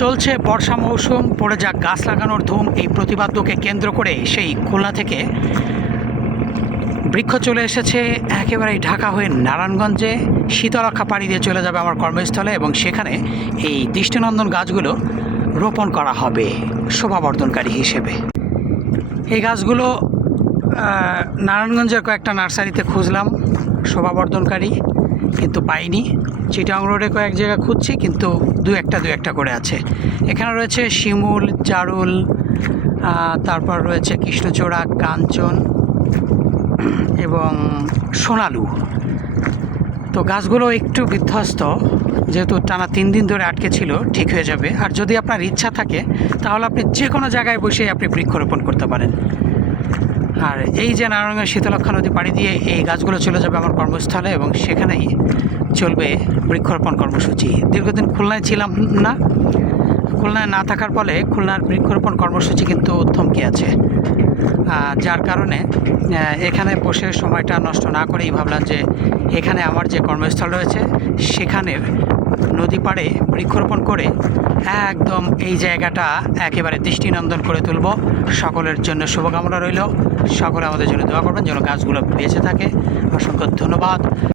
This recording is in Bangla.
চলছে বর্ষা মৌসুম, পড়ে যাক গাছ লাগানোর ধুম। এই প্রতিবাদ্যকে কেন্দ্র করে সেই খুলনা থেকে বৃক্ষ চলে এসেছে একেবারেই ঢাকা হয়ে নারায়ণগঞ্জে। শীতলক্ষা পাড়ি দিয়ে চলে যাবে আমার কর্মস্থলে এবং সেখানে এই দৃষ্টিনন্দন গাছগুলো রোপণ করা হবে শোভাবর্ধনকারী হিসেবে। এই গাছগুলো নারায়ণগঞ্জের কয়েকটা নার্সারিতে খুঁজলাম শোভাবর্ধনকারী, কিন্তু পাইনি। চিটাং রোডে কয়েক জায়গা খুঁজছি, কিন্তু দু একটা করে আছে। এখানে রয়েছে শিমুল, জারুল, তারপর রয়েছে কৃষ্ণচূড়া, কাঞ্চন এবং সোনালু। তো গাছগুলো একটু বিধ্বস্ত, যেহেতু টানা 3 দিন ধরে আটকে ছিল। ঠিক হয়ে যাবে। আর যদি আপনার ইচ্ছা থাকে তাহলে আপনি যে কোনো জায়গায় বসে আপনি বৃক্ষরোপণ করতে পারেন। আর এই যে নারায়ণগঞ্জ শীতলক্ষা নদী পাড়ি দিয়ে এই গাছগুলো চলে যাবে আমার কর্মস্থলে এবং সেখানেই চলবে বৃক্ষরোপণ কর্মসূচি। দীর্ঘদিন খুলনায় ছিলাম না, খুলনায় না থাকার ফলে খুলনার বৃক্ষরোপণ কর্মসূচি কিন্তু থমকে আছে। যার কারণে এখানে বসে সময়টা নষ্ট না করেই ভাবলাম যে এখানে আমার যে কর্মস্থল রয়েছে সেখানের নদী পাড়ে বৃক্ষরোপণ করে একদম এই জায়গাটা একেবারে দৃষ্টিনন্দন করে তুলব। সকলের জন্য শুভকামনা রইল। সকলে আমাদের জন্য দোয়া করবেন যেন গাছগুলো বেঁচে থাকে। অসংখ্য ধন্যবাদ।